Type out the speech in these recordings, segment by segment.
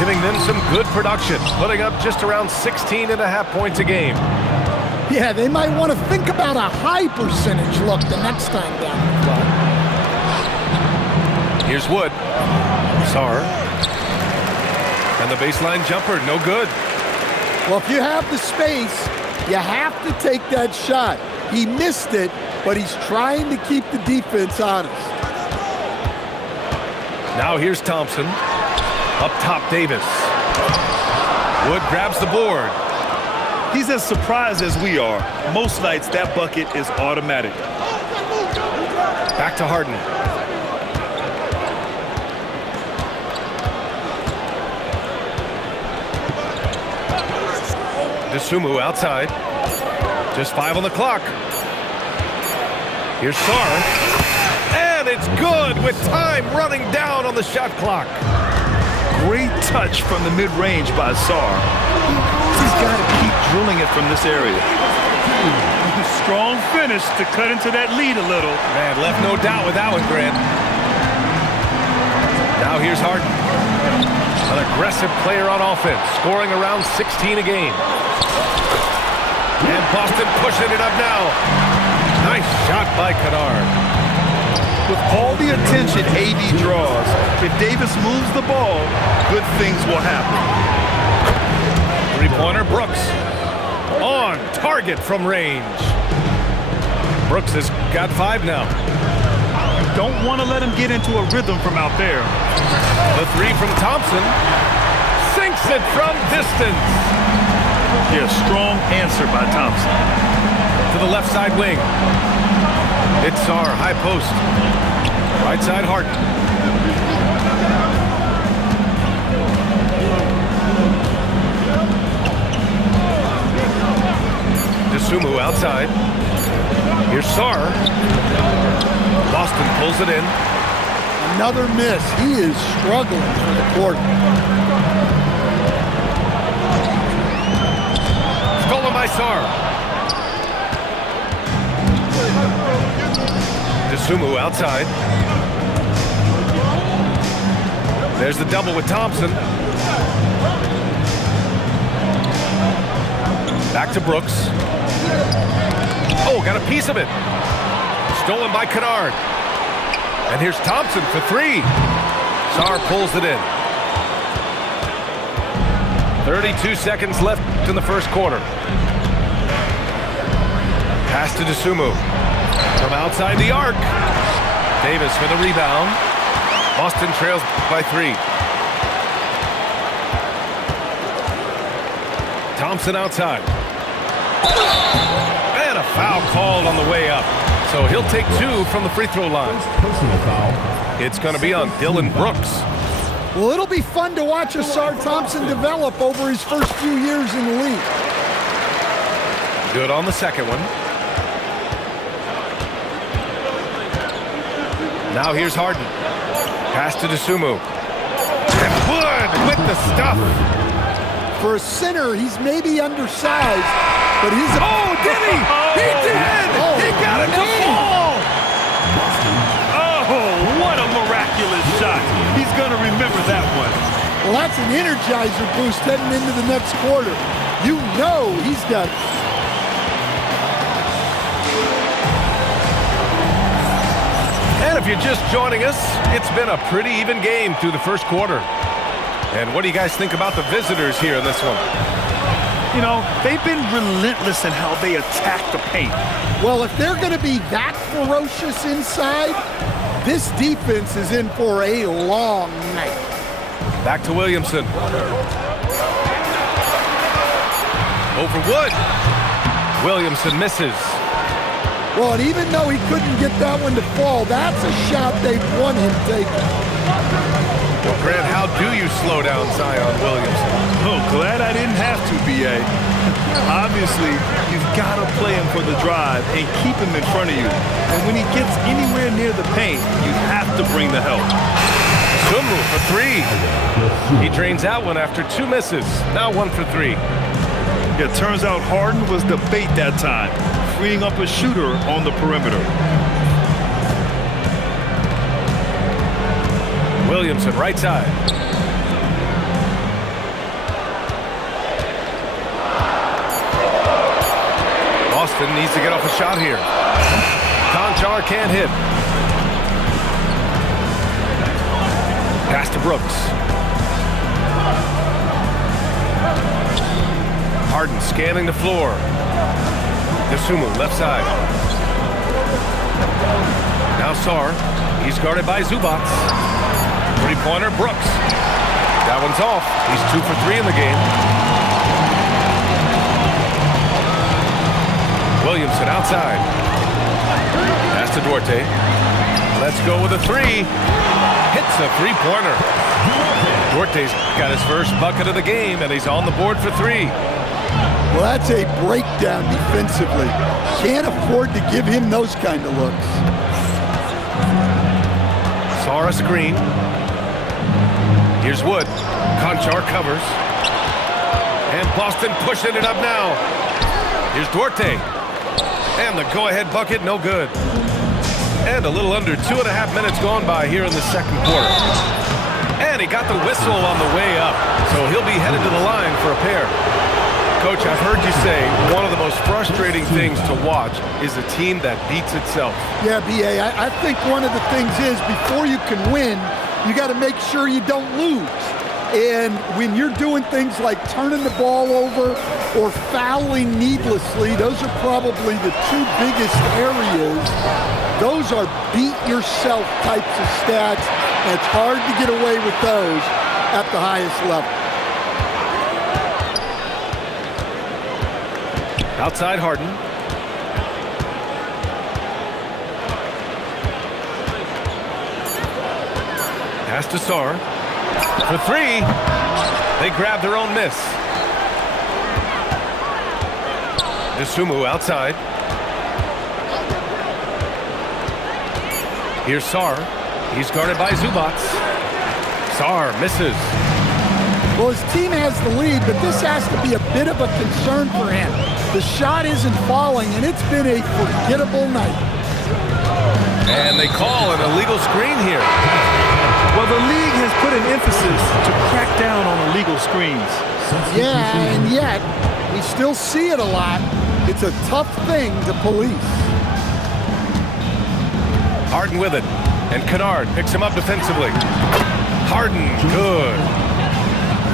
giving them some good production, putting up just around 16.5 points a game. Yeah, they might want to think about a high percentage look the next time down the floor. Here's Wood. Sarr. And the baseline jumper, no good. Well, if you have the space, you have to take that shot. He missed it, but he's trying to keep the defense honest. Now here's Thompson. Up top, Davis. Wood grabs the board. He's as surprised as we are. Most nights, that bucket is automatic. Back to Harden. Dosunmu outside. Just 5 on the clock. Here's Sarr. And it's good with time running down on the shot clock. Great touch from the mid-range by Sarr. He's got to keep drilling it from this area. Strong finish to cut into that lead a little. Man, left no doubt with that one, Grant. Now here's Harden. An aggressive player on offense, scoring around 16 a game. And Boston pushing it up now. Nice shot by Kennard. With all the attention AD draws, if Davis moves the ball, good things will happen. Three-pointer, Brooks. On target from range. Brooks has got 5 now. Don't want to let him get into a rhythm from out there. The 3 from Thompson. Sinks it from distance. Yeah, strong answer by Thompson. To the left side wing. It's Sarr, high post. Right side, Harden. Dosunmu outside. Here's Sarr. Boston pulls it in. Another miss. He is struggling for the quarter. Stolen by Sarr. Dosunmu outside. There's the double with Thompson. Back to Brooks. Oh, got a piece of it. Stolen by Kennard. And here's Thompson for 3. Sarr pulls it in. 32 seconds left in the first quarter. Pass to Dosunmu. From outside the arc. Davis for the rebound. Boston trails by 3. Thompson outside. And a foul called on the way up. So he'll take 2 from the free throw line. Personal foul. It's going to be on Dillon Brooks. Well, it'll be fun to watch Sarr Thompson develop over his first few years in the league. Good on the second one. Now here's Harden. Pass to Dosunmu. And Wood with the stuff. For a center, he's maybe undersized, but his... Oh, did he? He did! Oh, he got it to fall! Oh, what a miraculous shot. He's going to remember that one. Well, that's an energizer boost heading into the next quarter. You know he's got... And if you're just joining us, it's been a pretty even game through the first quarter. And what do you guys think about the visitors here in this one? You know, they've been relentless in how they attack the paint. Well, if they're going to be that ferocious inside, this defense is in for a long night. Back to Williamson. Over Wood. Williamson misses. Well, and even though he couldn't get that one to fall, that's a shot they want him taking. Well, Grant, how do you slow down Zion Williamson? Oh, glad I didn't have to, B.A. Obviously, you've got to play him for the drive and keep him in front of you. And when he gets anywhere near the paint, you have to bring the help. Dosunmu for 3. He drains that one after 2 misses. Now 1 for 3. It turns out Harden was the bait that time, freeing up a shooter on the perimeter. Williamson, right side. Thompson needs to get off a shot here. Conchar can't hit. Pass to Brooks. Harden scanning the floor. Dosunmu, left side. Now Sar. He's guarded by Zubac. Three-pointer, Brooks. That one's off. He's 2 for 3 in the game. Williamson outside. Pass to Duarte. Let's go with a three. Hits a three-pointer. Duarte's got his first bucket of the game, and he's on the board for 3. Well, that's a breakdown defensively. Can't afford to give him those kind of looks. Sara screen. Here's Wood. Conchar covers. And Boston pushing it up now. Here's Duarte. And the go-ahead bucket, no good. And a little under 2.5 minutes gone by here in the second quarter. And he got the whistle on the way up. So he'll be headed to the line for a pair. Coach, I've heard you say one of the most frustrating things to watch is a team that beats itself. Yeah, B.A., I think one of the things is before you can win, you got to make sure you don't lose. And when you're doing things like turning the ball over or fouling needlessly, those are probably the 2 biggest areas. Those are beat-yourself types of stats, and it's hard to get away with those at the highest level. Outside Harden. Pass to Sar. For 3. They grab their own miss. Dosunmu outside. Here's Sar. He's guarded by Zubac. Sar misses. Well, his team has the lead, but this has to be a bit of a concern for him. The shot isn't falling, and it's been a forgettable night. And they call an illegal screen here. Well, the league has put an emphasis to crack down on illegal screens. Yeah, and yet, we still see it a lot. It's a tough thing to police. Harden with it. And Kennard picks him up defensively. Harden, good.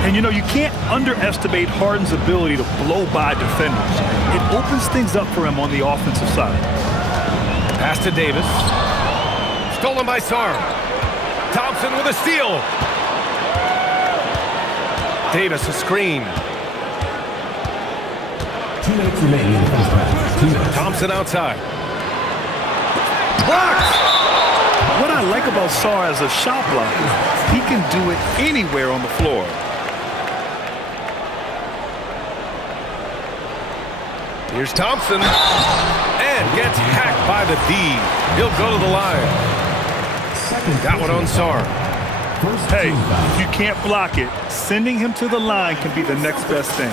And, you know, you can't underestimate Harden's ability to blow by defenders. It opens things up for him on the offensive side. Pass to Davis. Stolen by Sar. Thompson with a steal. Davis a screen. 2 minutes remaining in the first half. 2 minutes. Thompson outside. Blocked! What I like about Sar as a shot blocker, he can do it anywhere on the floor. Here's Thompson. And gets hacked by the D. He'll go to the line. That one on Sar. Hey, if you can't block it, sending him to the line can be the next best thing.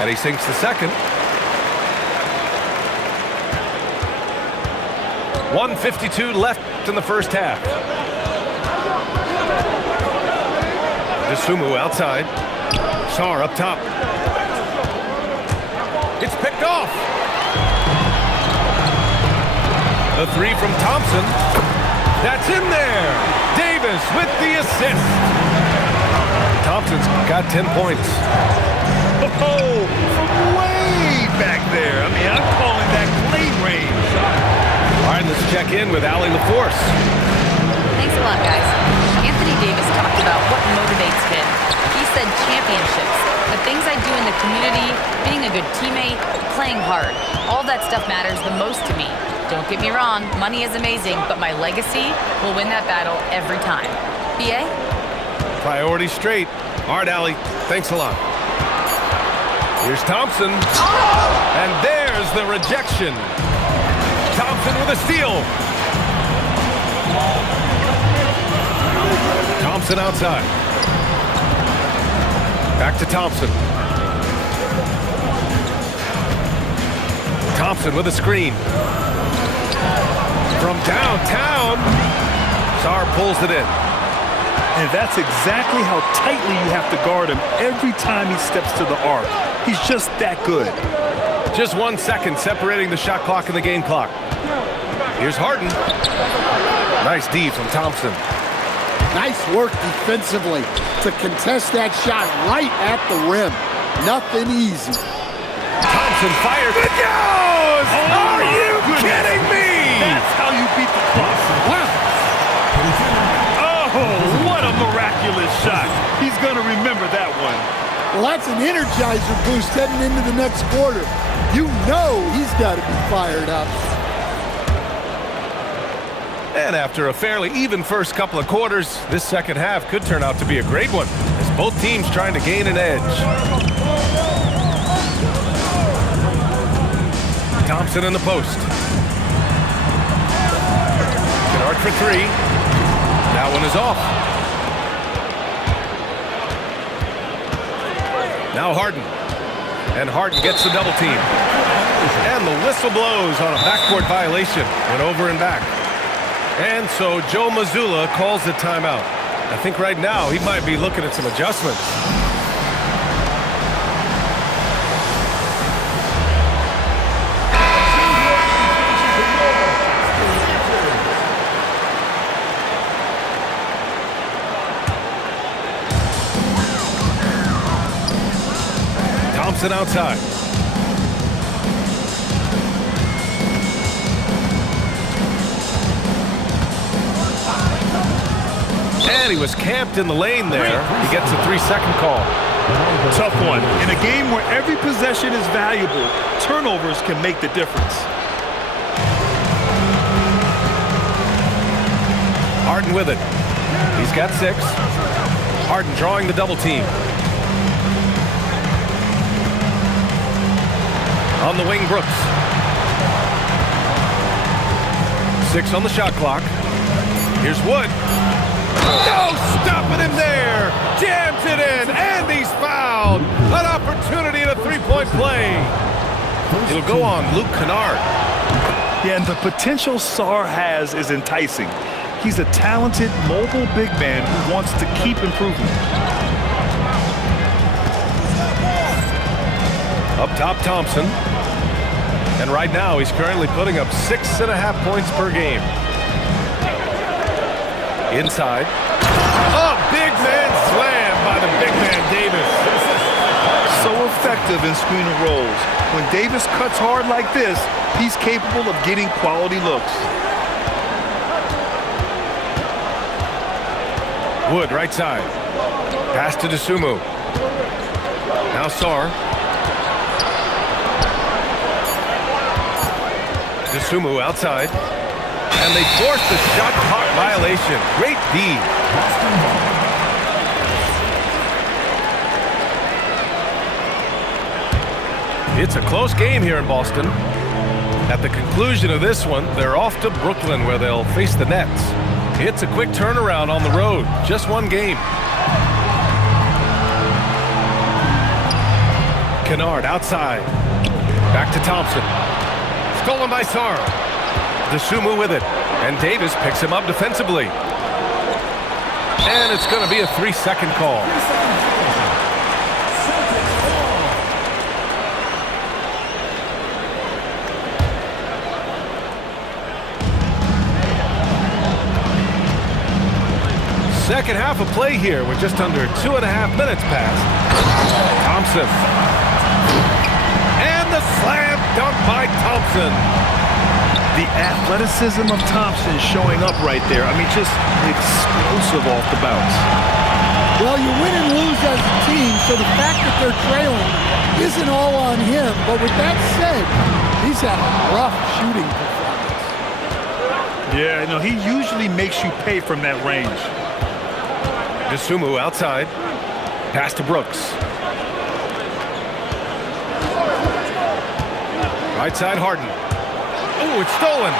And he sinks the second. 1:52 left in the first half. Dosunmu outside. Sar up top. It's picked off. The 3 from Thompson. That's in there. Davis with the assist. Thompson's got 10 points. Oh, from way back there. I mean, I'm calling that late range. All right, let's check in with Allie LaForce. Thanks a lot, guys. Anthony Davis talked about what motivates him. He said championships, the things I do in the community, being a good teammate, playing hard. All that stuff matters the most to me. Don't get me wrong, money is amazing, but my legacy will win that battle every time. BA? Priority straight. All right, Allie, thanks a lot. Here's Thompson. And there's the rejection. Thompson with a steal. Thompson outside. Back to Thompson. Thompson with a screen. From downtown, Sar pulls it in. And that's exactly how tightly you have to guard him every time he steps to the arc. He's just that good. Just 1 second separating the shot clock and the game clock. Here's Harden. Nice D from Thompson. Nice work defensively to contest that shot right at the rim. Nothing easy. Thompson fires. It goes! Are you kidding me? That's how you beat the clock. Wow. Oh, what a miraculous shot. He's going to remember that one. Well, that's an energizer boost heading into the next quarter. You know he's got to be fired up. And after a fairly even first couple of quarters, this second half could turn out to be a great one, as both teams trying to gain an edge. Thompson in the post. Kennard for three. That one is off. Now Harden. And Harden gets the double team. And the whistle blows on a backcourt violation. Went over and back. And so Joe Mazzulla calls the timeout. I think right now he might be looking at some adjustments. Thompson outside. And he was camped in the lane there. He gets a 3-second call. Tough one. In a game where every possession is valuable, turnovers can make the difference. Harden with it. He's got 6. Harden drawing the double team. On the wing, Brooks. 6 on the shot clock. Here's Wood. No stopping him there. Jams it in, and he's fouled. An opportunity at a three-point play. It'll go on Luke Kennard. Yeah, and the potential Sarr has is enticing. He's a talented, mobile big man who wants to keep improving. Up top, Thompson. And right now, he's currently putting up 6.5 points per game. Inside. A big man slam by the big man, Davis. So effective in screen and rolls. When Davis cuts hard like this, he's capable of getting quality looks. Wood, right side. Pass to Dosunmu. Now Sarr. Dosunmu outside. And they force the shot clock violation. Great D. It's a close game here in Boston. At the conclusion of this one, they're off to Brooklyn where they'll face the Nets. It's a quick turnaround on the road. Just one game. Kennard outside. Back to Thompson. Stolen by Sarr. Dosunmu with it. And Davis picks him up defensively. And it's going to be a 3-second call. Second half of play here with just under 2.5 minutes passed. Thompson. And the slam dunk by Thompson. The athleticism of Thompson showing up right there. I mean, just explosive off the bounce. Well, you win and lose as a team, so the fact that they're trailing isn't all on him. But with that said, he's had a rough shooting performance. Yeah, no, he usually makes you pay from that range. Dosunmu outside. Pass to Brooks. Right side, Harden. Oh, it's stolen.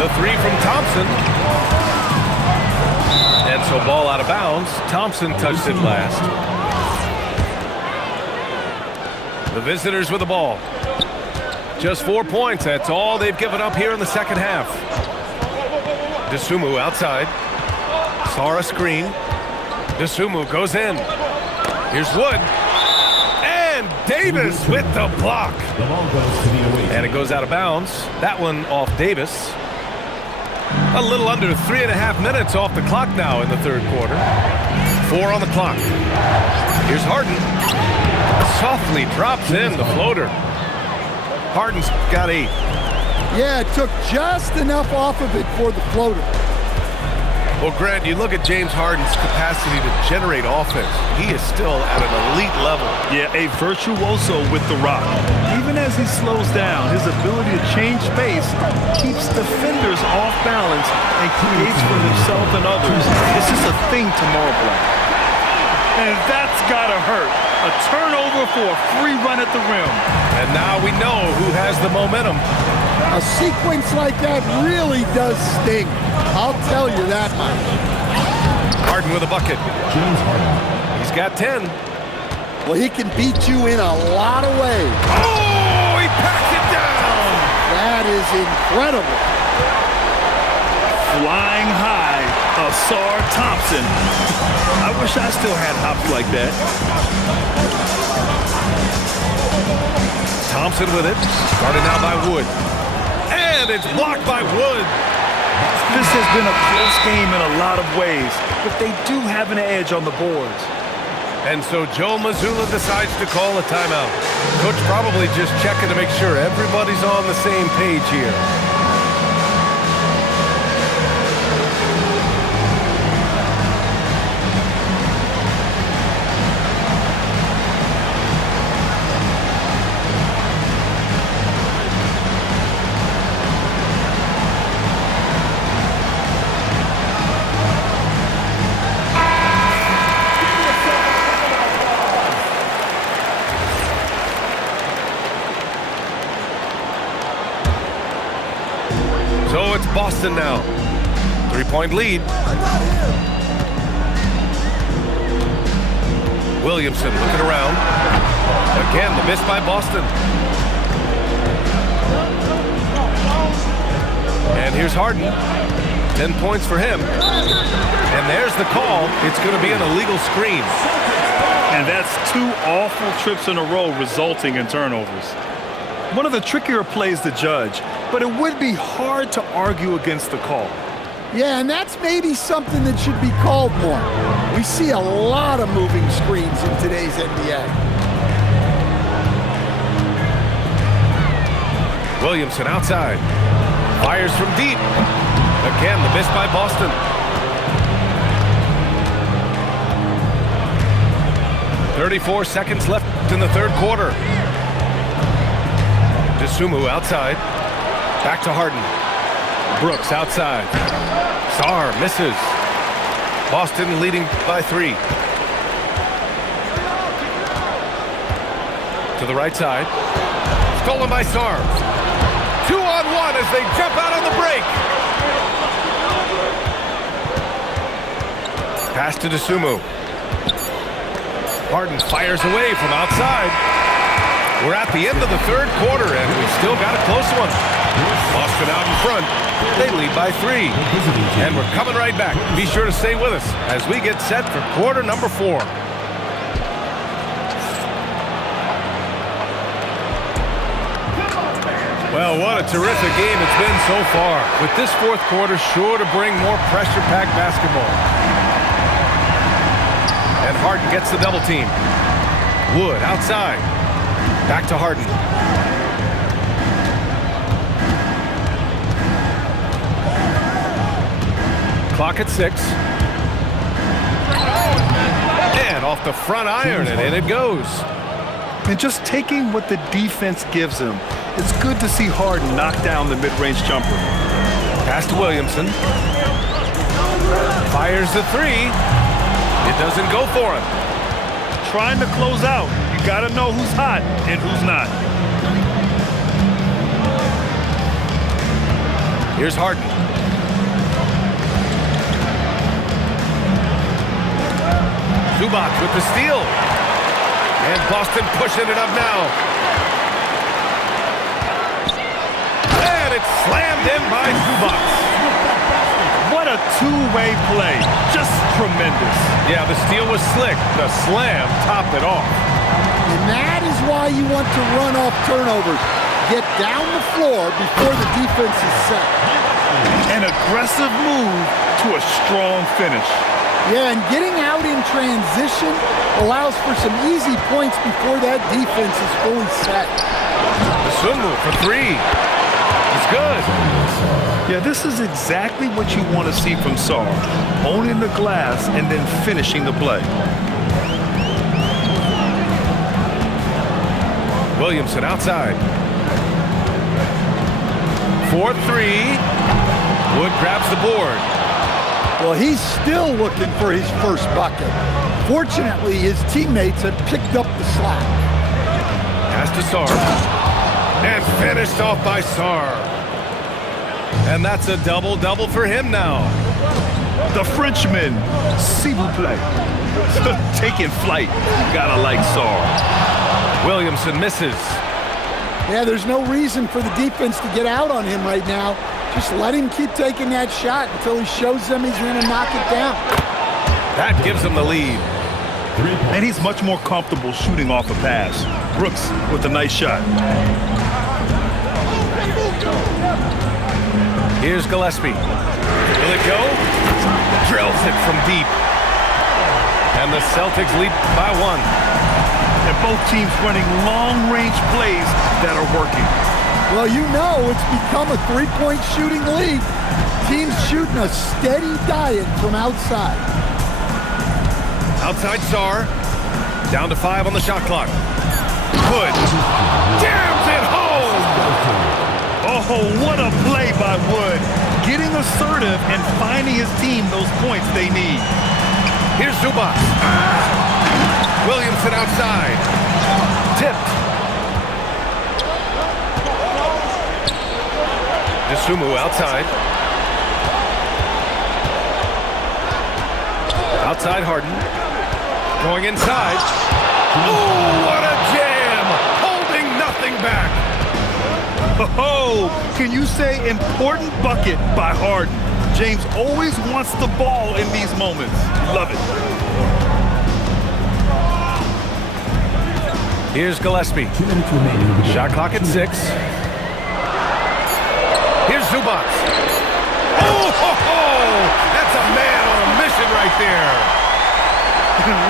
The 3 from Thompson. And so ball out of bounds. Thompson touched it last. The visitors with the ball. Just 4 points. That's all they've given up here in the second half. Dosunmu outside. Sarr a screen. Dosunmu goes in. Here's Wood. And Davis with the block. The ball goes to the away. And it goes out of bounds. That one off Davis. A little under 3.5 minutes off the clock now in the third quarter. 4 on the clock. Here's Harden. Softly drops in the floater. Harden's got 8. Yeah, it took just enough off of it for the floater. Well, Grant, you look at James Harden's capacity to generate offense. He is still at an elite level. Yeah, a virtuoso with the rock. Even as he slows down, his ability to change space keeps defenders off balance and creates for himself and others. It's just a thing to marvel at. And that's gotta hurt. A turnover for a free run at the rim. And now we know who has the momentum. A sequence like that really does sting. I'll tell you that much. Harden with a bucket. James Harden. He's got 10. Well, he can beat you in a lot of ways. Oh, he packs it down. That is incredible. Flying high, Asar Thompson. I wish I still had hops like that. Thompson with it. Guarded now by Wood. And it's blocked by Wood. This has been a close game in a lot of ways, but they do have an edge on the boards. And so Joe Mazzulla decides to call a timeout. Coach probably just checking to make sure everybody's on the same page here. So it's Boston now. 3-point lead. Williamson looking around. Again, the miss by Boston. And here's Harden. 10 points for him. And there's the call. It's going to be an illegal screen. And that's 2 awful trips in a row resulting in turnovers. One of the trickier plays to judge, but it would be hard to argue against the call. Yeah, and that's maybe something that should be called more. We see a lot of moving screens in today's NBA. Williamson outside. Fires from deep. Again, the miss by Boston. .34 seconds left in the third quarter. Dosunmu outside. Back to Harden. Brooks outside. Sarr misses. Boston leading by 3. To the right side. Stolen by Sarr. 2-on-1 as they jump out on the break. Pass to Dosunmu. Harden fires away from outside. We're at the end of the third quarter, and we still got a close one. Boston out in front. They lead by 3. And we're coming right back. Be sure to stay with us as we get set for quarter number 4. Well, what a terrific game it's been so far. With this fourth quarter sure to bring more pressure-packed basketball. And Harden gets the double team. Wood outside. Back to Harden. Clock at 6. And off the front iron, and in it goes. And just taking what the defense gives him, it's good to see Harden knock down the mid-range jumper. Pass to Williamson. Fires the 3. It doesn't go for him. Trying to close out. You got to know who's hot and who's not. Here's Harden. Zubac with the steal. And Boston pushing it up now. And it's slammed in by Zubac. What a two-way play. Just tremendous. Yeah, the steal was slick. The slam topped it off. And that is why you want to run off turnovers. Get down the floor before the defense is set. An aggressive move to a strong finish. Yeah, and getting out in transition allows for some easy points before that defense is fully set. Sumu for three. It's good. Yeah, this is exactly what you want to see from Sarr. Owning the glass and then finishing the play. Williamson outside. 4-3. Wood grabs the board. Well, he's still looking for his first bucket. Fortunately, his teammates have picked up the slack. Pass to Sarr. And finished off by Sarr. And that's a double-double for him now. The Frenchman, s'il vous plaît. Taking flight. Gotta like Sarr. Williamson misses. Yeah, there's no reason for the defense to get out on him right now. Just let him keep taking that shot until he shows them he's going to knock it down. That gives him the lead. And he's much more comfortable shooting off a pass. Brooks with a nice shot. Here's Gillespie. Will it go? Drills it from deep. And the Celtics lead by one. And both teams running long-range plays that are working. Well, you know it's become a three-point shooting league. Teams shooting a steady diet from outside. Outside Sarr. Down to 5 on the shot clock. Wood jams it home. Oh, what a play by Wood. Getting assertive and finding his team those points they need. Here's Zubac. Williamson outside. Tipped. Sumu outside. Outside Harden. Going inside. Oh, what a jam! Holding nothing back. Oh, can you say important bucket by Harden? James always wants the ball in these moments. Love it. Here's Gillespie. 2 minutes remaining. Shot clock at 6. Here's Zubac. Oh, ho, ho! That's a man on a mission right there.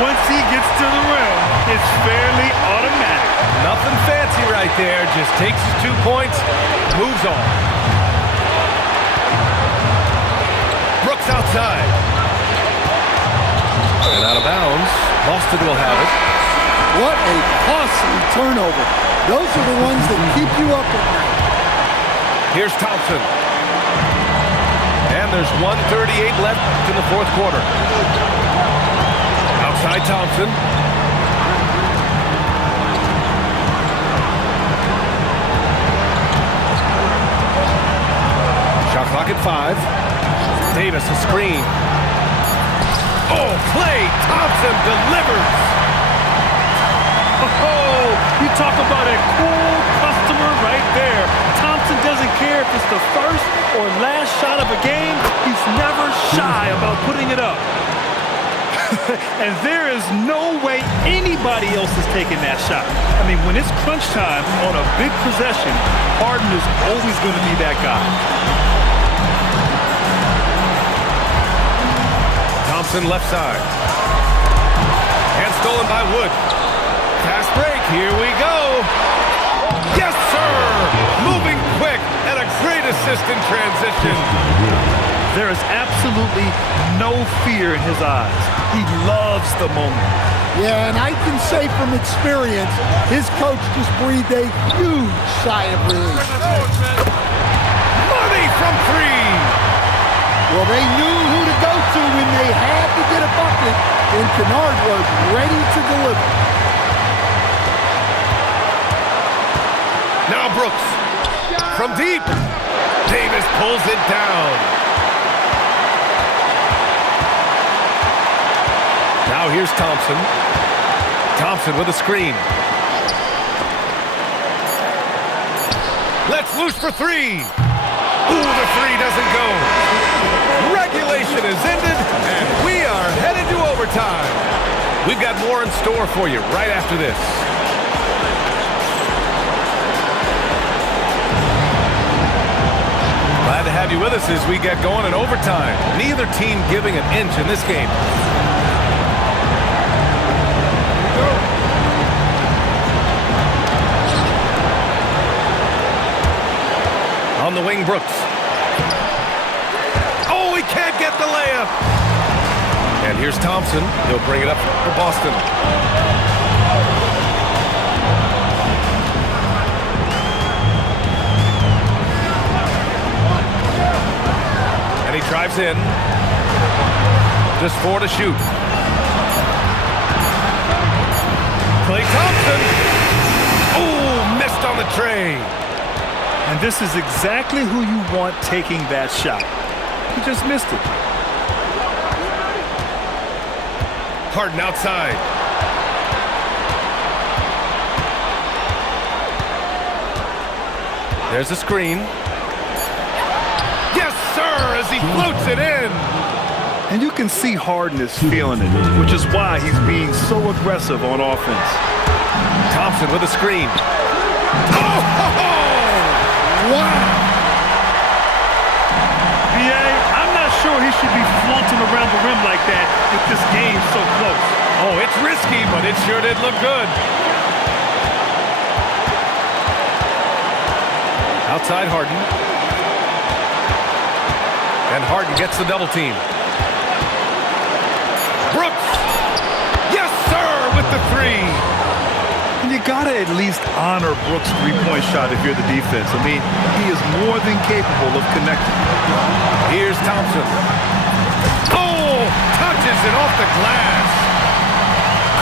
Once he gets to the rim, it's fairly automatic. Nothing fancy right there. Just takes his 2 points, moves on. Brooks outside. And out of bounds. Boston will have it. What a costly turnover. Those are the ones that keep you up at night. Here's Thompson. And there's 1:38 left in the fourth quarter. Outside Thompson. Shot clock at 5. Davis a screen. Oh, play! Thompson delivers! Oh, you talk about a cool customer right there. Thompson doesn't care if it's the first or last shot of a game. He's never shy about putting it up. And there is no way anybody else is taking that shot. I mean, when it's crunch time on a big possession, Harden is always going to be that guy. Thompson left side. And stolen by Wood. Fast break, here we go. Yes, sir! Moving quick and a great assist in transition. There is absolutely no fear in his eyes. He loves the moment. Yeah, and I can say from experience, his coach just breathed a huge sigh of relief. Money from 3. Well, they knew who to go to when they had to get a bucket, and Kennard was ready to deliver. Now Brooks. From deep. Davis pulls it down. Now here's Thompson. Thompson with a screen. Let's loose for 3. Ooh, the 3 doesn't go. Regulation is ended, and we are headed to overtime. We've got more in store for you right after this. Glad to have you with us as we get going in overtime. Neither team giving an inch in this game. On the wing, Brooks. Oh, he can't get the layup. And here's Thompson. He'll bring it up for Boston. And he drives in. Just 4 to shoot. Klay Thompson. Oh, missed on the tray. And this is exactly who you want taking that shot. He just missed it. Harden outside. There's a screen. Yes, sir, as he floats it in. And you can see Harden is feeling it, which is why he's being so aggressive on offense. Thompson with a screen. Oh! Wow! B.A., I'm not sure he should be flaunting around the rim like that with this game so close. Oh, it's risky, but it sure did look good. Outside Harden. And Harden gets the double team. Brooks! Yes, sir, with the 3. And you gotta at least honor Brooks' three-point shot if you're the defense. I mean, he is more than capable of connecting. Here's Thompson. Oh, touches it off the glass.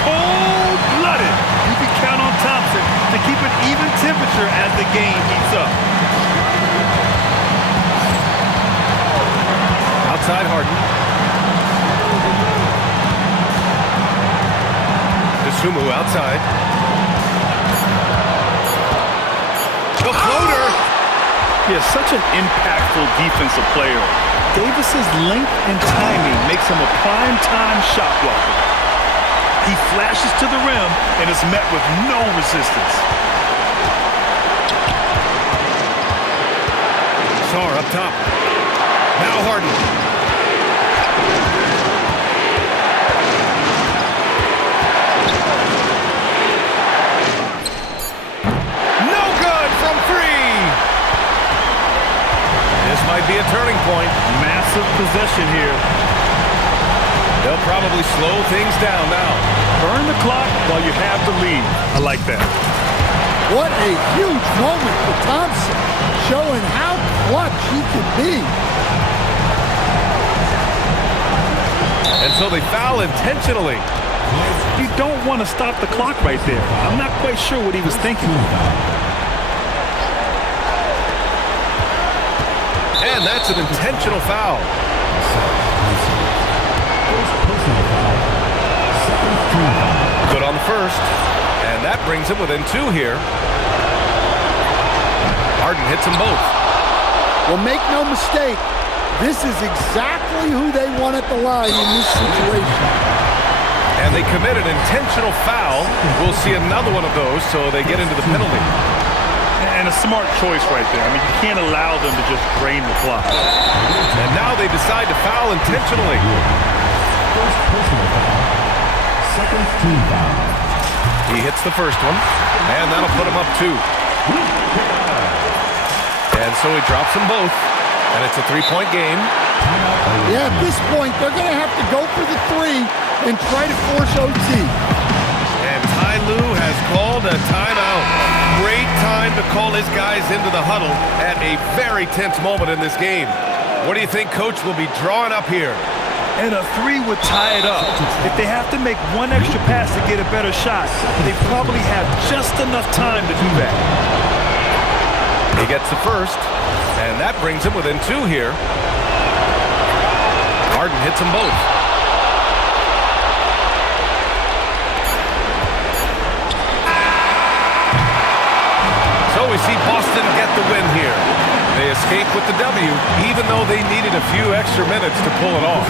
Cold-blooded. You can count on Thompson to keep an even temperature as the game heats up. Outside Harden. Sumu outside. The floater. He is such an impactful defensive player. Davis's length and timing makes him a prime-time shot blocker. He flashes to the rim and is met with no resistance. Sarr up top. Now Harden. Might be a turning point. Massive possession here. They'll probably slow things down now. Burn the clock while you have the lead. I like that. What a huge moment for Thompson, showing how clutch he can be. And so they foul intentionally. You don't want to stop the clock right there. I'm not quite sure what he was thinking. And that's an intentional foul. Good on the first. And that brings him within 2 here. Harden hits them both. Well, make no mistake, this is exactly who they want at the line in this situation. And they commit an intentional foul. We'll see another one of those, so they get into the penalty. And a smart choice right there. I mean, you can't allow them to just drain the clock. And now they decide to foul intentionally. First personal foul. Second team foul. He hits the first one, and that'll put him up 2. And so he drops them both, and it's a 3-point game. Yeah, at this point, they're going to have to go for the 3 and try to force OT. And Ty Lue has called a timeout. Great time to call his guys into the huddle at a very tense moment in this game. What do you think Coach will be drawing up here? And a 3 would tie it up. If they have to make one extra pass to get a better shot, they probably have just enough time to do that. He gets the first, and that brings him within 2 here. Harden hits them both. So we see Boston get the win here. They escape with the W, even though they needed a few extra minutes to pull it off.